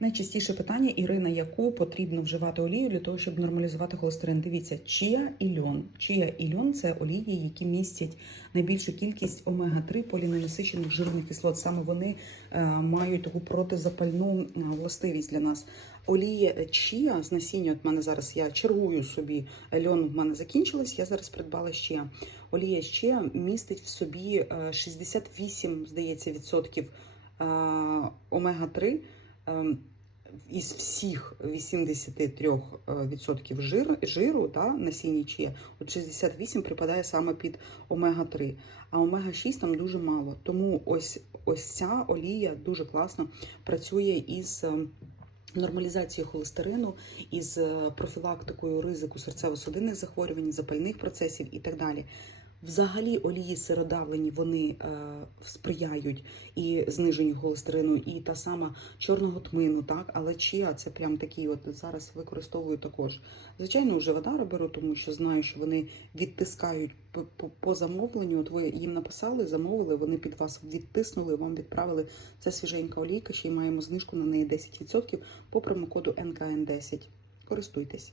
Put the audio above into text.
Найчастіше питання Ірина, яку потрібно вживати олію для того, щоб нормалізувати холестерин. Дивіться, чия і льон. Чия і льон це олії, які містять найбільшу кількість омега-3 поліненасичених жирних кислот. Саме вони е, мають таку протизапальну е, властивість для нас. Олія чия з насіння. От мене зараз я чергую собі. Льон в мене закінчилась. Я зараз придбала ще. Олія чия містить в собі е, 68, здається, відсотків е, омега-3 ем, із всіх 83% жир, жиру та, насіння чия, от 68 припадає саме під омега-3, а омега-6 там дуже мало. Тому ось, ось ця олія дуже класно працює із ем, нормалізацією холестерину, із е, профілактикою ризику серцево-судинних захворювань, запальних процесів і так далі. Взагалі олії сиродавлені вони е, сприяють і зниженню холестерину, і та сама чорного тмину, так, але чия це прям такі, от зараз використовую також. Звичайно, вже вода беру, тому що знаю, що вони відтискають по, замовленню. От ви їм написали, замовили, вони під вас відтиснули, вам відправили. Це свіженька олійка, ще й маємо знижку на неї 10% по промокоду НКН10. Користуйтесь.